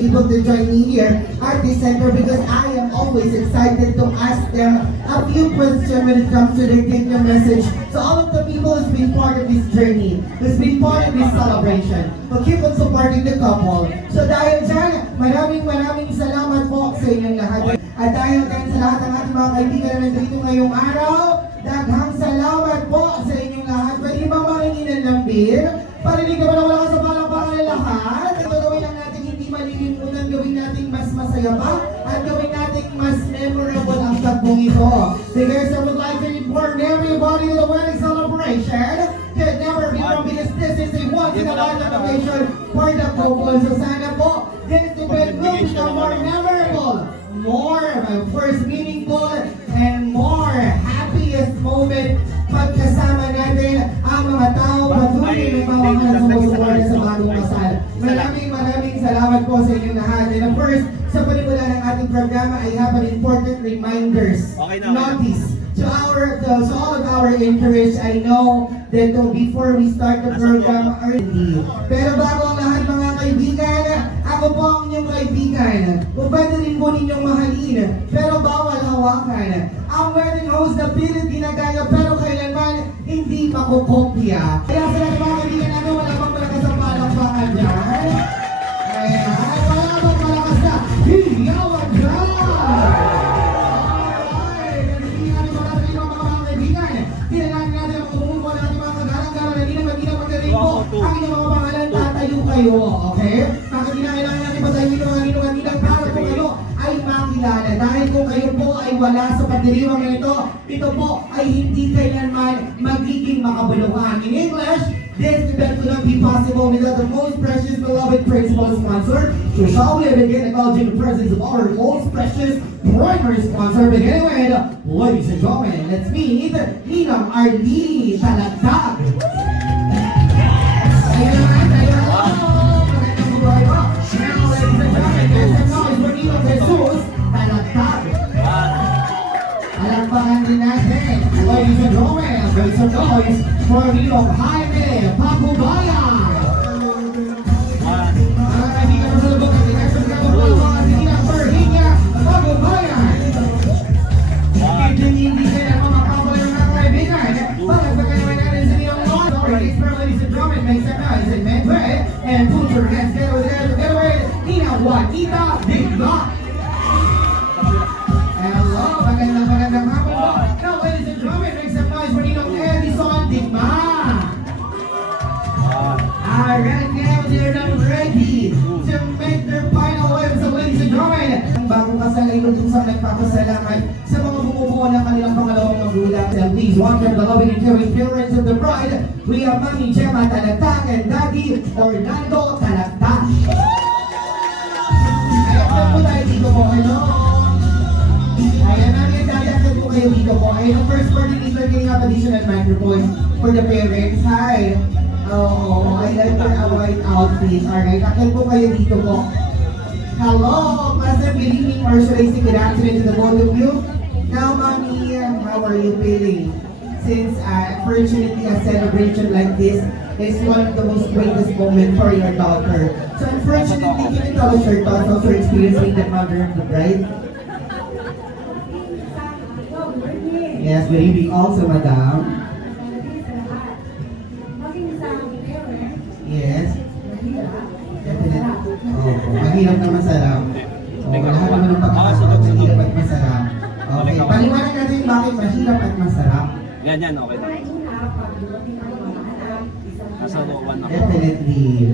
People to join me here at the center because I am always excited to ask them a few questions when it comes to their take-home message. So all of the people who's been part of this journey, who's been part of this celebration, will keep on supporting the couple. So dahil dyan, maraming salamat po sa inyong lahat. At dahil sa lahat ng ating mga kaibigan na nandito ngayong araw, daghang salamat po sa inyong lahat. Pwede ba makinginan ng beer? Parinig naman ang wala sa palakpakan ng lahat. Gawin lang natin hindi malilimutan, gawin natin mas masaya pa, at gawin natin mas memorable ang tagbong ito. Because I would like to inform everybody of the wedding celebration can never be wrong because this is a once-in-a-lifetime occasion for the couple. So sana po, this event will become more memorable, more first meaningful, and more happiest moment pagkasama natin ang mga tao patuloy na pamahalan sa sumusuporta sa bagong kasal. Maraming salamat po sa inyong lahat. And of course, sa panimula ng ating programa, I have an important reminders, notice to all of our interest. I know that before we start the program early. Pero bago ang lahat mga kaibigan, ako po ang inyong kaibigan. Kung pwede rin po ninyong mahalin, pero bawal hawakan. Ang wedding host na pilit ginagaya pero kailanman hindi makukopya. Kaya sa lahat mga kaibigan, wala bang malakas ang palakpakan dyan? Ayan, wala bang malakas na hiyawan dyan? Ang inyong mga pangalan, tatayo kayo, okay? Bakit kinakailangan natin patayin ng mga inuman para po kayo ay makilala. Dahil kung kayo po ay wala sa pagdiriwang na ito po ay hindi kailanman magiging makabuluhan. In English, this event would not be possible without the most precious, beloved principal sponsor. So shall we begin acknowledging the presence of our most precious primary sponsor? Beginning with, ladies and gentlemen, let's meet Ninang Arlie Talagtag. Alakpakan din natin, ladies and gentlemen, make some noise for Ninong Jaime Pacubayan. Mga kaibigan mo sa lubog, ang direction ka mo mga Ninang Virginia Pacubayan. Hindi ka na mapapabala ng mga kaibigan. Palagpakan naman natin sa Ninong Lord. Ladies and gentlemen, make some noise in Medway and put your hands together with Ninang Juanita Digla. Hello, magandang hapon po. Now, ladies and gentlemen, make some noise for Ninong Edison Digma. Alright, now they're now ready to make their final wave. So, ladies and gentlemen, ang bagong kasal ay lutusang nagpapasalamat sa mga bumubuo ng kanilang pangalawang magulang. And please welcome the loving and caring parents of the bride. We have Mami Gemma Talagtag and Daddy Orlando Talagtag. Ayan po tayo dito po. Hello. Ayan, namin dadagdag po kayo dito po. Ayan, ang first coordinator getting up additional microphone for the parents. Hi! Oh, I like your white outfit. Alright, akil po kayo dito po. Hello! Pleasant good evening or should I say good afternoon to the both of you? Now, Mommy, how are you feeling? Since unfortunately a celebration like this is one of the most greatest moments for your daughter. So unfortunately, can you tell us your thoughts of your experience being the mother of the bride? Yes, good evening also, Madam. Yes. Definitely. Oh, mahirap na masarap. Oh, lahat naman ng pagkakasarap, mahirap at masarap. Okay, paliwanag natin bakit mahirap at masarap. Ganyan, okay na. Nasa looban ako. Definitely.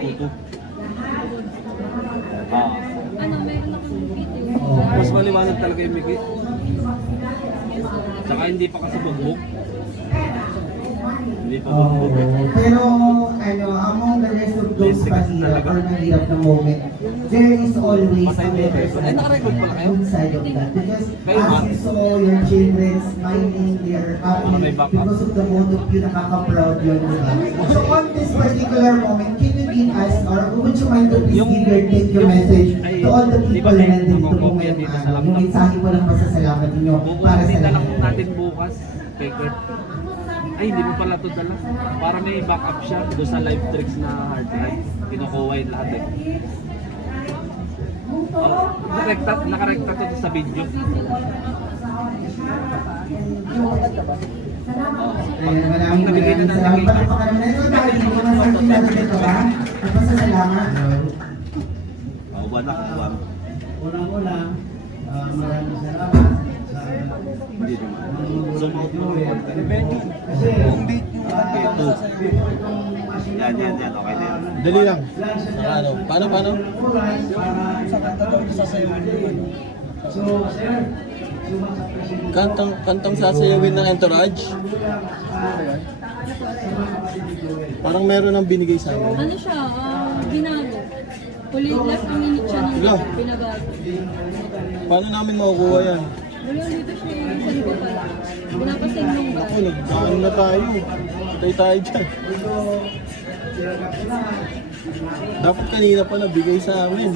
Tuto. Meron akong video. Mas maliwanag talaga yung Miki. Saka hindi pa kasi bugbog. Hindi pa bugbog. Pero among the rest of those mahirap or mahirap na moment, there is always a better good side of that. Because as you saw your children smiling, they are happy because of the both of you, nakaka-proud yun. So on this particular moment, can you give us, or would you mind to please give your message to all the people na nandito po ngayong araw? Yung mensahe po ng pasasalamat ninyo para sa lahat. Natin bukas. Keke. Ay, hindi mo pala ito dala. Para may backup siya doon sa live tricks na hard drive. Kinukuha yun lahat eh. Oh, nakarekta to sa video. Ayan, maraming salamat. Palakpakan naman. Ito dahil hindi ko naman pinagkita ka ba? Nagpasalamat. Oh, wala ka buwan. Unang-una, maraming salamat sa Hindi naman. Zoom out mo. kasi Yan, okay na yan. Dali lang. Ano? Paano? sa kanta daw sa sayo. So, sir, Kantang sasayawin ng Entourage? Parang meron ng binigay sa amin. Ano siya, binago. Huli last minute siya nung Wala. binabago. Paano namin makukuha yan? Wala dito siya yung send ko pala. Pinapasend nung ba? Ako, nagdaan na tayo. Tayo dyan. Dapat kanina pa nabigay sa amin.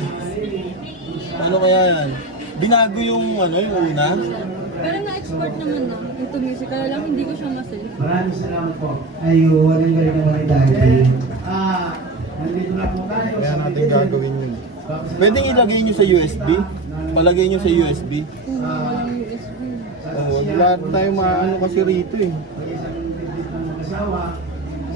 Ano kaya yan? Binago yung yung una? Pero na-export naman na into music. Kaya lang hindi ko siya masave. maraming salamat po. Ayun, ang galing naman ni Daddy. Nandito na po tayo. Kaya natin gagawin yun. Pwedeng ilagay nyo sa USB? Palagay nyo sa USB? Walang USB. Oo, wala tayong maano kasi rito eh.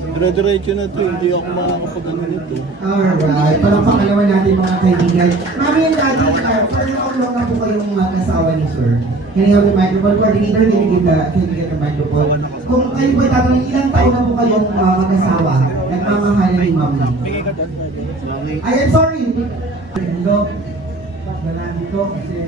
Dire-diretso na to, hindi ako makakapag-ano nito. Alright, palakpakan naman natin mga kaibigan. Mami and Daddy, for how long na po kayong mag-asawa ni Sir? Can you have the microphone? Coordinator, can you get the microphone? Kung kayo ba tatanungin, ilang taon na po kayong mag-asawa? Nagmamahalan ni Mami. Ay, I'm sorry. Hello, wala dito kasi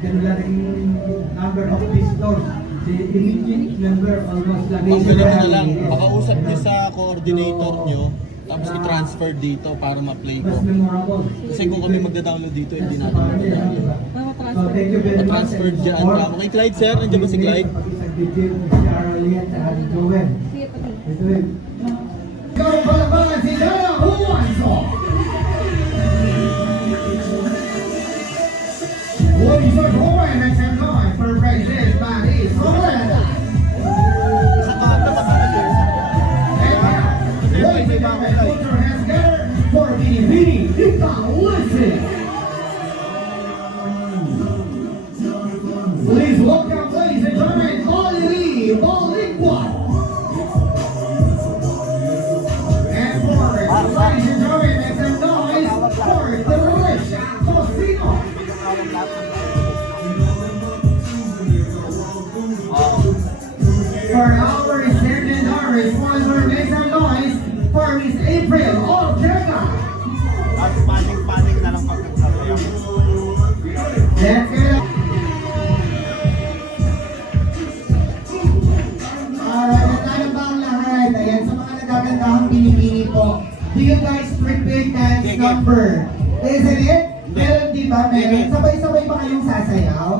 ganun lang yung number of visitors. The immediate number almost like Ang ganun na lang, makausap nyo sa coordinator nyo, tapos i-transfer dito para ma-play ko. mas memorable. Kasi kung kami magda-download dito, hindi natin magda-download. So thank you very much. Ma-transfer dyan. Kay Clyde, sir, nandiyan ba si Clyde? Pag-isag-video si Aralien at Ate Joel. Sige, pati. Ito yun. Ikaw palakpakan si Dara Juanzo! What is your point? Make some noise for President Paris Morena! And now, ladies and gentlemen, put your hands together for Binibini Ikalusin! Please welcome, ladies and gentlemen, Ollie Bolingua! And for ladies and gentlemen, make some noise for Delicious Cosino! For our extended our sponsor, make some noise for Miss April Ortega! Panik na lang pagkaksabi. Let's get it! Alright, nagtayo ba ang lahat? Ayan, sa mga nagagandahang pinipili po. Do you guys prepare dance number? Isn't it? Meron, di ba? Meron. Sabay-sabay ba kayong sasayaw?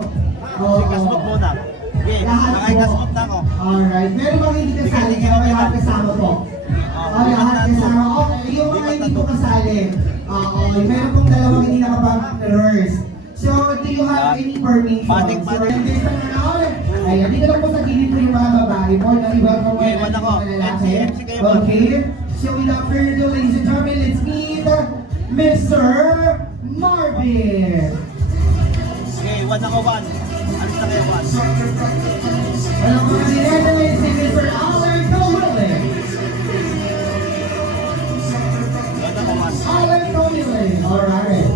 Oo. Kasmog muna. Okay, Lahat po. nakikasmog na ako. Alright. Meron bang hindi kasali? Kaya may lahat kasama po. Lahat kasama. Okay, yung mga hindi po kasali. Oo. Meron pong dalawang hindi nakapag-rehearse. So, do you have any permission? Panik. Ayan, dito lang po sa gilid po yung mga babae mo. Na iba po Okay, wala ko. mga lalaki. MC kayo ba? Okay. So, without further ado, ladies and gentlemen, let's meet Mr. Marvin. Okay, one ako one. Alis na kayo one. Walang mga nilagay si Mr. Alan Cowille. One ako one. Alan Cowille. Alright.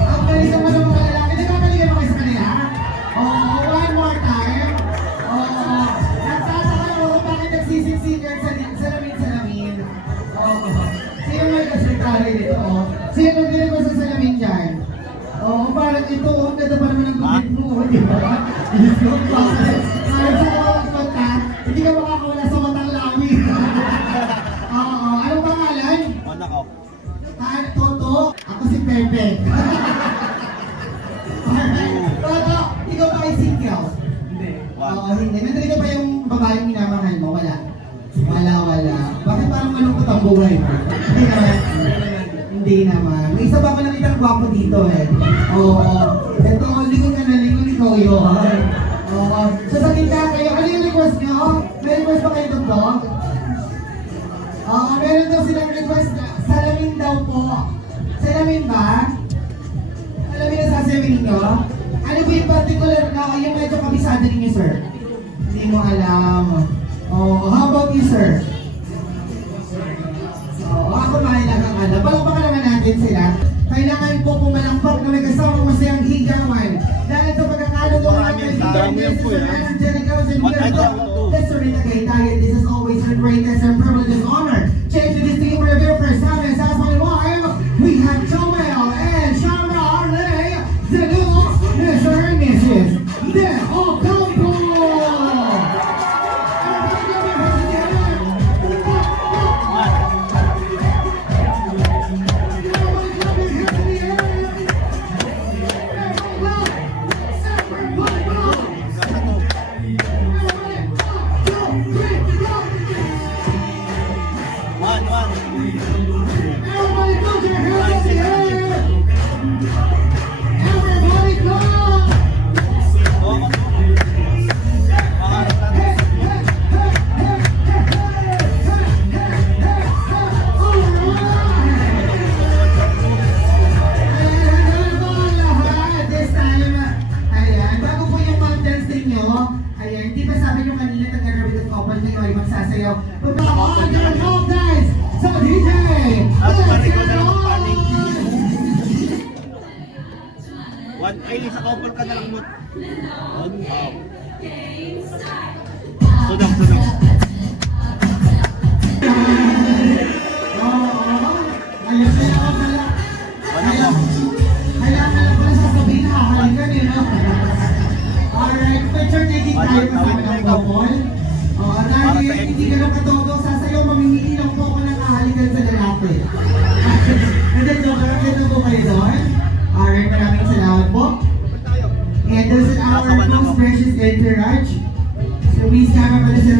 Ang galing naman ng mga lalaki. Di ba galingan mo kayo sa kanila? One more time. Nagtataka mo kung bakit nagsisiksikan sa salamin. Sino may kasekretary dito? Sino nagdinig mo sa salamin dyan? Parang ito, ang ganda pa naman ng gubit mo, di ba? Diyos ko, bakit? Kahit sa kawag mata, hindi ka makakawala sa matang lawi. Anong pangalan? One ako. Toto? Ako si Pepe. Alright. Toto, ikaw ba ay single? Hindi. Hindi. Nandito ba yung babaeng minamahal mo? Wala. Bakit parang malungkot ang buhay mo? Hindi naman. Hindi naman. May isa ba ko nakitang gwapo dito eh? Oo. Ito, likod ka na, likod ikaw yun. Oo. So sa gitna kayo, ano yung request nyo? May request ba kayo dugtong? Oo, meron daw silang request na salamin daw po. Salamin ba? Salamin na sasabihin ninyo? Ano ba yung particular na yung medyo kabisado ninyo, sir? Hindi mo alam. Oh, how about you, sir? Oo, ako kailangan alam. Palakpakan naman natin sila. Kailangan po pumalakpak na may kasamang masayang higawan. Dahil sa pagkakaroon ng mga dami yan po, eh. Let's Serena Gaitayan. This is always the greatest and privilege and honor. Change this to you for the very first time. As my wife, we have Joel and Shara Arley, the new Mr. and Mrs. De Ocampo. Everybody put your hands in the air! Everybody clap! Hey, hey, hey, hey, alright! This time, ayan, bago po yung mountains ninyo, ayan, di ba sabi nyo kanina taga-Rabbit Couple kayo ay magsasayaw? Pagkakaon ng mountains! So DJ, let's get it on! Ay, sa couple ka na lang mo. Wow. Sudang. Ayun, kailangan lang pala sasabihin na hahalikan eh, no? Alright, picture taking tayo kasama ng couple. Dahil hindi ganun katodo, sasayaw, mamimili lang po ako ng hahalikan sa lalaki. And then, joke lang, ganda po kayo doon. Alright, maraming salamat po. And this is our most precious entourage. So, please, kama pala sa